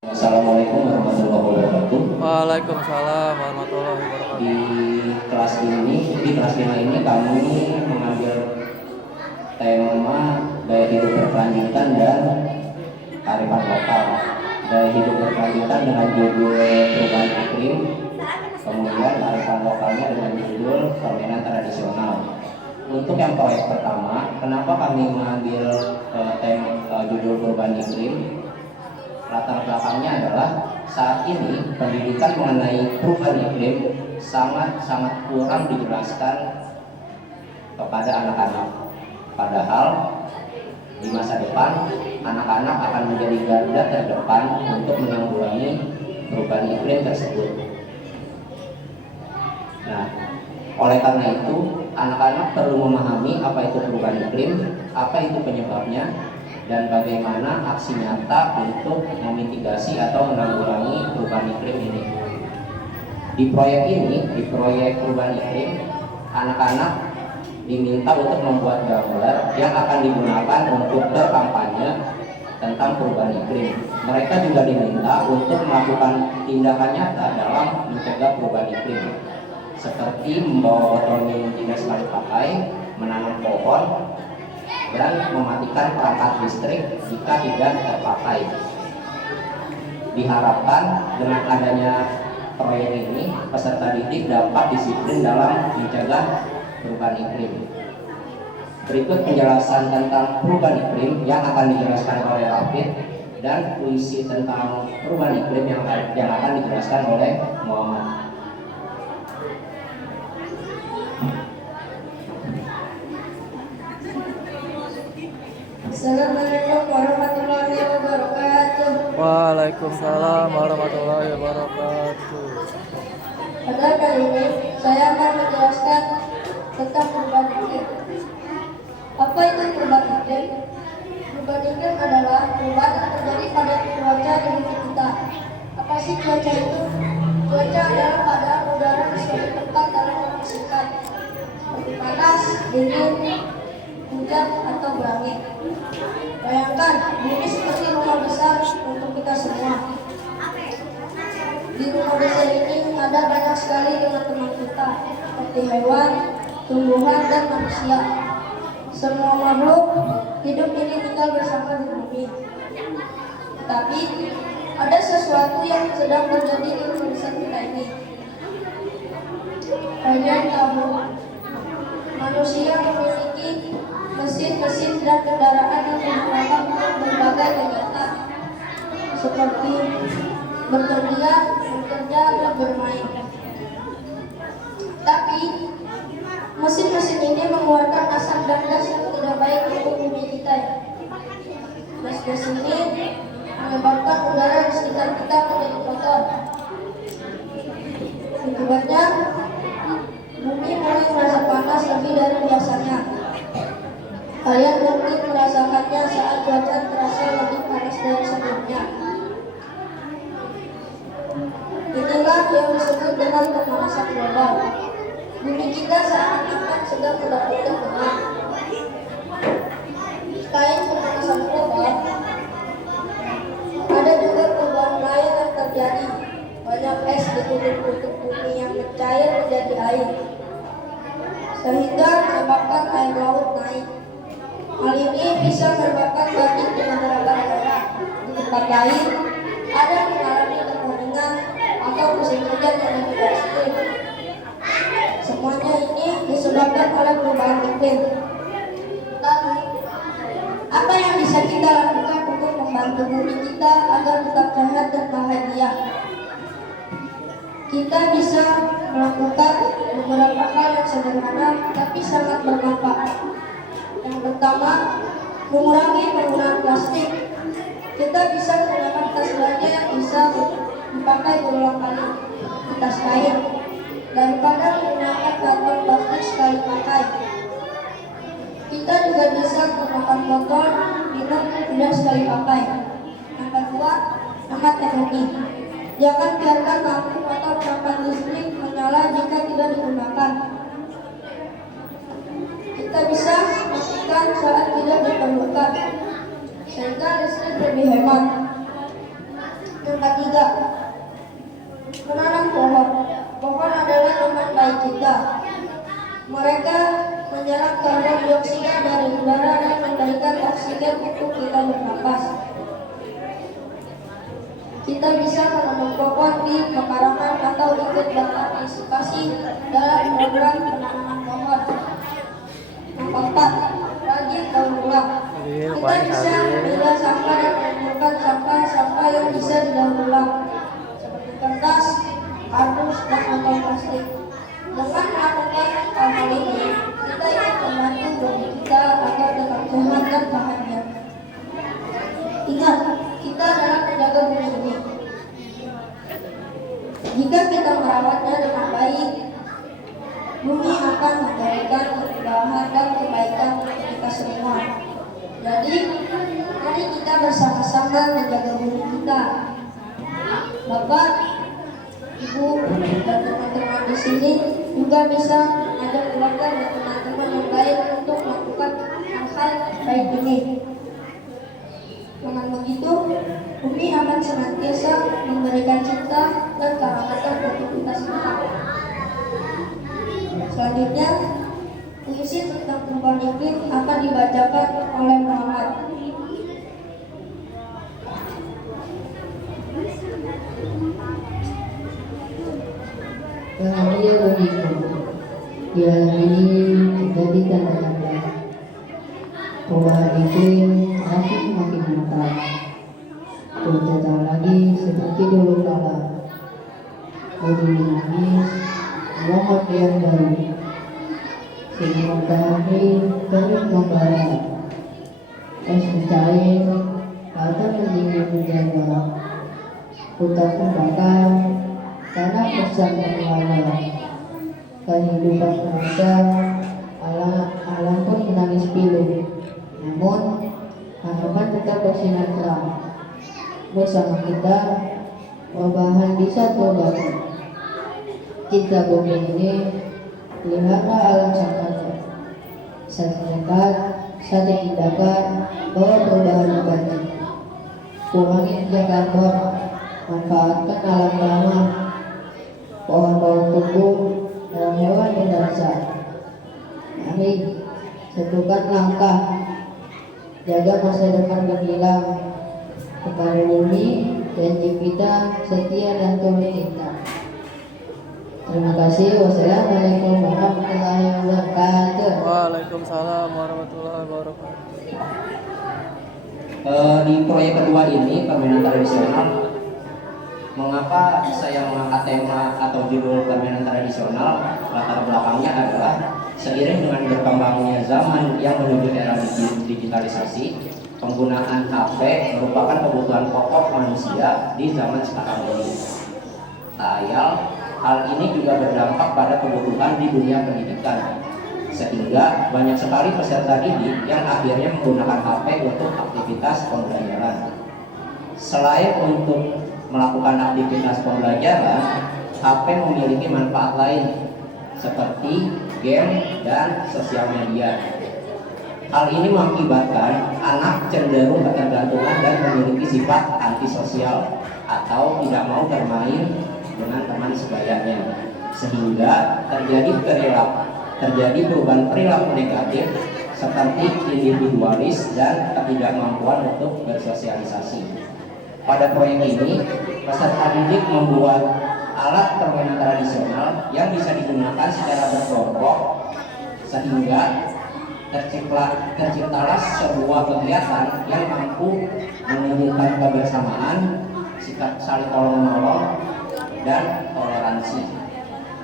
Assalamualaikum warahmatullahi wabarakatuh. Waalaikumsalam warahmatullahi wabarakatuh. Di kelas 5 ini kami mengambil tema gaya hidup berkelanjutan dan kearifan lokal. Gaya hidup berkelanjutan dengan judul perubahan iklim, kemudian kearifan lokalnya dengan judul permainan tradisional. Untuk yang proyek pertama, kenapa kami mengambil judul perubahan iklim? Latar belakangnya adalah saat ini pendidikan mengenai perubahan iklim sangat kurang dijelaskan kepada anak-anak. Padahal di masa depan anak-anak akan menjadi garda terdepan untuk menanggulangi perubahan iklim tersebut. Nah, oleh karena itu anak-anak perlu memahami apa itu perubahan iklim, apa itu penyebabnya, dan bagaimana aksi nyata untuk memitigasi atau menanggulangi perubahan iklim ini. Di proyek perubahan iklim, anak-anak diminta untuk membuat gambar yang akan digunakan untuk berkampanye tentang perubahan iklim. Mereka juga diminta untuk melakukan tindakan nyata dalam mencegah perubahan iklim, seperti membawa botol minum tidak sekali pakai, menanam pohon, dan mematikan perangkat listrik jika tidak terpakai. Diharapkan dengan adanya proyek ini, peserta didik dapat disiplin dalam mencegah perubahan iklim. Berikut penjelasan tentang perubahan iklim yang akan dijelaskan oleh Rafid, dan puisi tentang perubahan iklim yang akan dijelaskan oleh Muhammad. Assalamualaikum warahmatullahi wabarakatuh. Waalaikumsalam warahmatullahi wabarakatuh. Pada kali ini saya akan menjelaskan tentang perubahan iklim. Apa itu perubahan iklim? Perubahan iklim adalah perubahan yang terjadi pada cuaca di bumi kita. Apa sih cuaca itu? Cuaca adalah keadaan udara di suatu tempat dalam waktu singkat, seperti panas, dingin, hujan, atau berangin. Bayangkan bumi seperti rumah besar untuk kita semua. Di rumah besar ini ada banyak sekali teman-teman kita, seperti hewan, tumbuhan, dan manusia. Semua makhluk hidup ini tinggal bersama di bumi. Tapi ada sesuatu yang sedang terjadi di rumah besar kita ini. Kalian tahu, manusia memiliki mesin-mesin dan kendaraan yang digunakan untuk berbagai kegiatan, seperti bekerja, dan bermain. Tapi mesin-mesin ini mengeluarkan asap dan gas yang tidak baik untuk bumi kita. Gas-gas ini menyebabkan udara di sekitar kita menjadi kotor. Akibatnya bumi mulai merasa panas lebih dari biasanya. Kalian mungkin merasakannya saat cuaca terasa lebih panas dari sebelumnya. Inilah yang disebut dengan pemanasan global. Bumi kita saat ini sedang mendapatkan tekanan. Selain pemanasan global, ada juga perubahan lain yang terjadi. Banyak es di kutub-kutub bumi yang mencair menjadi air, sehingga menyebabkan air laut naik. Hal ini bisa menyebabkan banjir di beberapa daerah. Di tempat lain, ada yang mengalami kekeringan atau musim hujan yang lebih ekstrim. Semuanya ini disebabkan oleh perubahan iklim. Lalu, apa yang bisa kita lakukan untuk membantu bumi kita agar tetap sehat dan bahagia? Kita bisa melakukan beberapa hal yang sederhana tapi sangat bermanfaat. Yang pertama, mengurangi penggunaan plastik. Kita bisa menggunakan tas belanja yang bisa dipakai berulang kali, tas kain, daripada menggunakan kantong plastik sekali pakai. Kita juga bisa menggunakan botol minum tidak sekali pakai. Yang kedua, hemat energi. Jangan biarkan lampu atau perangkat listrik menyala jika tidak digunakan. Kita bisa matikan saat tidak diperlukan, sehingga listrik lebih hemat. Yang ketiga, menanam pohon. Pohon adalah teman baik kita. Mereka menyerap karbon dioksida dari udara dan memberikan oksigen untuk kita bernapas. Kita bisa menanam pohon di pekarangan atau ikut berpartisipasi dalam program penanaman pohon. Yang keempat, rajin daur ulang. Kita bisa memilah sampah dan mengumpulkan sampah yang bisa didaur ulang, seperti kertas, kardus, dan botol plastik. Dengan melakukan hal ini, kita ingin membantu bumi kita agar tetap sehat dan bahagia. Ingat, kita dalam menjaga bumi ini. Jika kita merawatnya dengan baik, bumi akan memberikan kemudahan dan kebaikan untuk kita semua. Jadi, mari kita bersama-sama menjaga bumi kita. Bapak, Ibu, dan teman-teman di sini juga bisa mengajak keluarga dan teman-teman yang lain untuk melakukan hal-hal baik ini. Dengan begitu, bumi akan senantiasa memberikan cinta dan keramatan untuk kita semua. Selanjutnya, puisi tentang perubahan iklim akan dibacakan oleh Muhammad. Bahagia bagiku, di alam ini terjadi tanda-tanda perubahan iklim masih semakin nyata. Cuaca tak lagi seperti dulu kala. Bumi dinamis, mohon yang baru. Semua matahari terus membara. Es mencair, lautan mendingin menjaga. Hutan terbakar, tanah bersama melala. Kehidupan manusia, alam pun menangis pilu. Namun, harapan tetap bersinar terang. Bersama kita, perubahan bisa terjadi. Kita bumi ini, pelihara alam semesta. Satu dekat, satu tindakan, bahwa perubahan abadi. Kurangi jejak karbon, manfaatkan alam ramah. Pohon-pohon tumbuh, dan hewan berdansa. Mari, satukan langkah, jaga masa depan gemilang. Kepada bumi, janji kita setia dan tulus cinta. Terima kasih. Wassalamualaikum warahmatullahi wabarakatuh. Waalaikumsalam warahmatullahi wabarakatuh. Di proyek kedua ini, permainan tradisional, mengapa saya mengangkat tema atau judul permainan tradisional? Latar belakangnya adalah seiring dengan berkembangnya zaman yang menuju era digitalisasi, penggunaan HP merupakan kebutuhan pokok manusia di zaman sekarang ini. Tak ayal, hal ini juga berdampak pada kebutuhan di dunia pendidikan, sehingga banyak sekali peserta didik yang akhirnya menggunakan HP untuk aktivitas pembelajaran. Selain untuk melakukan aktivitas pembelajaran, HP memiliki manfaat lain seperti game dan sosial media. Hal ini mengakibatkan anak cenderung ketergantungan dan memiliki sifat antisosial atau tidak mau bermain dengan teman sebayanya, sehingga terjadi perubahan perilaku negatif seperti individualis dan ketidakmampuan untuk bersosialisasi. Pada proyek ini, peserta didik membuat alat permainan tradisional yang bisa digunakan secara berkelompok, sehingga terciptalah sebuah kegiatan yang mampu menunjukkan kebersamaan, sikap saling tolong-menolong, dan toleransi.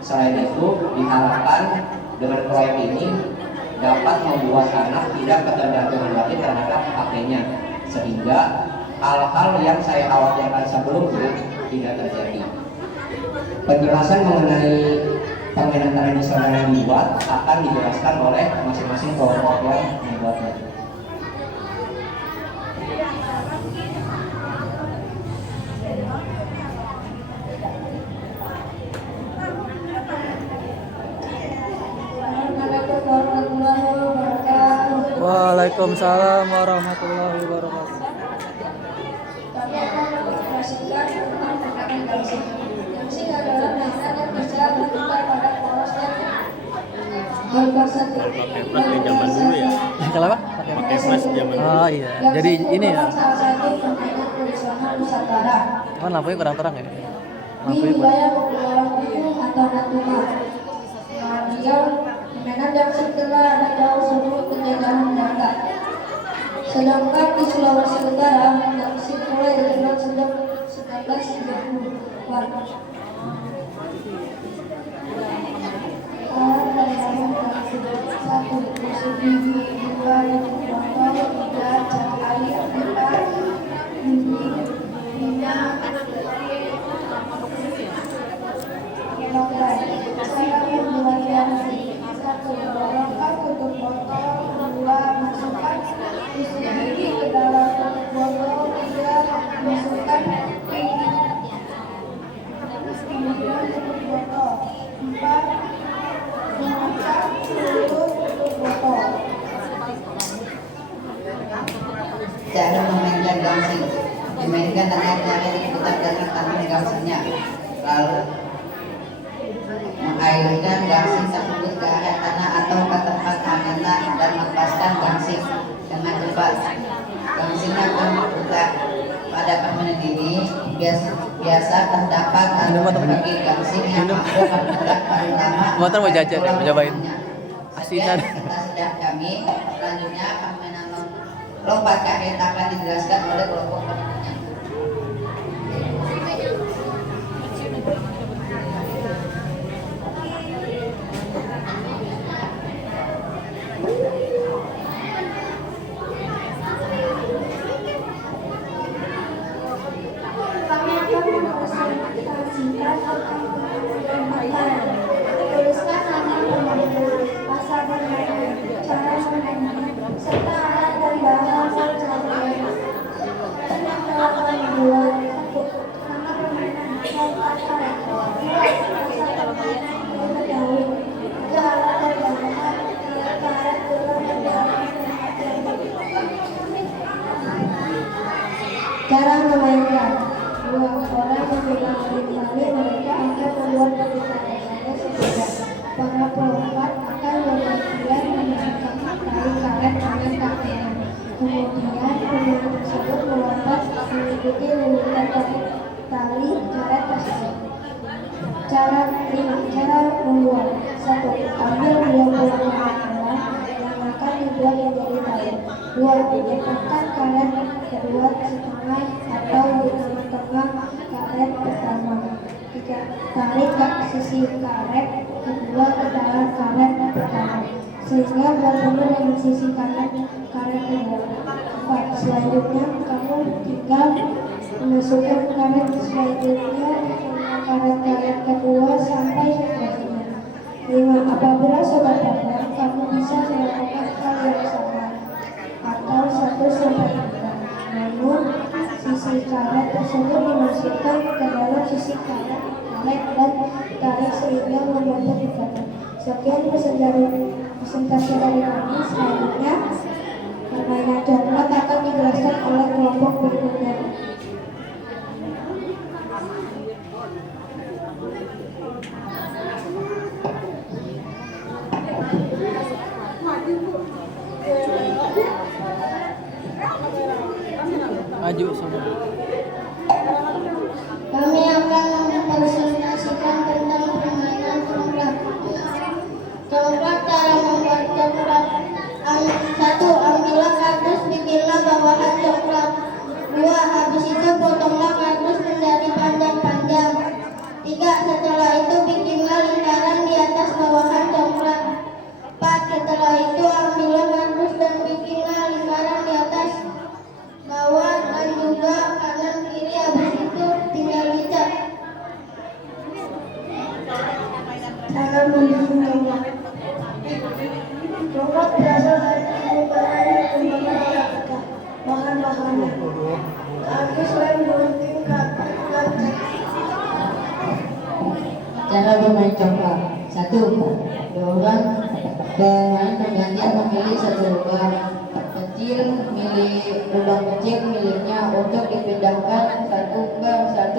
Selain itu, diharapkan dengan proyek ini dapat membuat anak tidak ketergantungan lagi terhadap HP-nya, sehingga hal-hal yang saya khawatirkan sebelumnya tidak terjadi. Penjelasan mengenai permainan tradisional yang dibuat akan dijelaskan oleh masing-masing kelompok yang membuatnya. Assalamualaikum warahmatullahi wabarakatuh. Waalaikumsalam warahmatullahi wabarakatuh. Kami akan menginformasikan Oh iya, jadi ini ya. Salah satu permainan tradisional Nusantara. Kan lampunya kurang terang ya. Di Lampunya kurang. wilayah Kepulauan Riau atau Natuna. Dia permainan Gangsing telah ada jauh sebelum penjajahan Belanda. Sedangkan di Sulawesi Utara, Gangsing mulai dikenal sejak 1930-an. Alat permainan Gangsing: 1. Musuh gigi, 2. Botol, 3. Cat air, 4. Gigi, 5. Cara membuat Gangsing: 1. Dorongkan tutup botol, 2. Masukkan tusuk gigi ke dalam tutup botol, 3. Masukkan gigi kemudian tutup botol, 4. Mengangkat tutup botol. Cara memainkan gangsing: dimainkan dengan cara diputar dengan tangan gangsingnya, lalu mengairkan gangsing tersebut ke arah tanah atau ke tempat amanah dan melepaskan gangsing dengan cepat. Gangsing akan berputar. Pada permainan ini biasa terdapat bagi gangsing yang mampu bergerak paling lama. Motor mau jajan ya, mau cobain. Asinan. Kita sedang kami selanjutnya permainan lompat kaki akan dijelaskan oleh kelompok pemenangnya. Kami akan mempresentasikan tentang lompatan. Tuliskan nama permainan, pasal permainan, cara memainkan, serta alat dan bahan cara bermain. Yang telah kami buat: 1. Nama permainan, lompat karet. 2. Pasal permainan, mengetahui. 3. Alat dan bahan, karet, bola, dan bahan. Cara memainkan: 2 orang memegang tali, mereka akan membuat pergerakannya sepeda. Para pelompat akan bergantian memegang tali karet dengan kakinya. Kemudian pemain tersebut melompat mengikuti lilitan tali karet tersebut. Cara membuat: 1. Ambil 2 buah bola yang akan dibuat menjadi tali. 2. Dekatkan karet kedua setengah atau di tengah-tengah karet pertama. 3. Tarik ke sisi karet kedua ke dalam karet pertama sehingga bertemu dengan sisi karet kedua. 4. Selanjutnya kamu tinggal memasukkan karet selanjutnya ke karet kedua sampai seterusnya. 5. Apabila sudah paham, kamu bisa melakukan hal yang sama atau 1 sampai 3. Namun sisi karet tersebut dimasukkan ke dalam sisi karet dan tarik sehingga membentuk ikatan. Sekian presentasi dari kami. Selanjutnya permainan coklat akan dijelaskan oleh kelompok berikutnya. Maju sama. Kami akan mempresentasikan tentang permainan coklat. Coklat, cara membuat coklat: 1. Ambillah kardus, bikinlah bawahan coklat. 2. Habis itu potonglah kardus menjadi panjang-panjang. 3. Setelah itu bikinlah lingkaran di atas bawahan coklat. 4. Setelah itu ambillah kardus dan bikinlah lingkaran di atas bawah dan juga kanan kiri. Habis itu tinggal dicat. Cara membuat coklat: coklat berasal dari pembuatan kembang. Bahan-bahannya: kardus, lem, gunting, kapak, dan cat. Cara bermain coklat: 1. Orang bermain bergantian memilih 1 lubang kecil miliknya untuk dipindahkan satu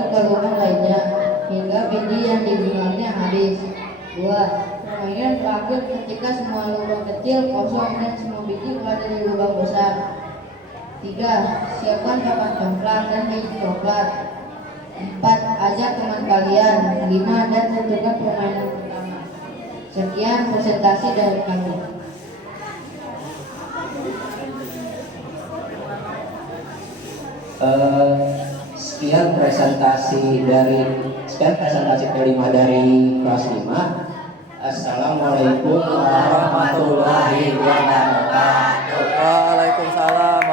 ke lubang lainnya hingga biji yang digunakannya habis. 2. Permainan berakhir ketika semua lubang kecil kosong dan semua biji berada di lubang besar. 3. Siapkan papan coklat dan biji coklat. 4. Ajak teman kalian. 5. Dan tentukan permainan pertama. Sekian presentasi dari kami. Sekian presentasi kelima dari kelas 5. Assalamualaikum warahmatullahi wabarakatuh. Waalaikumsalam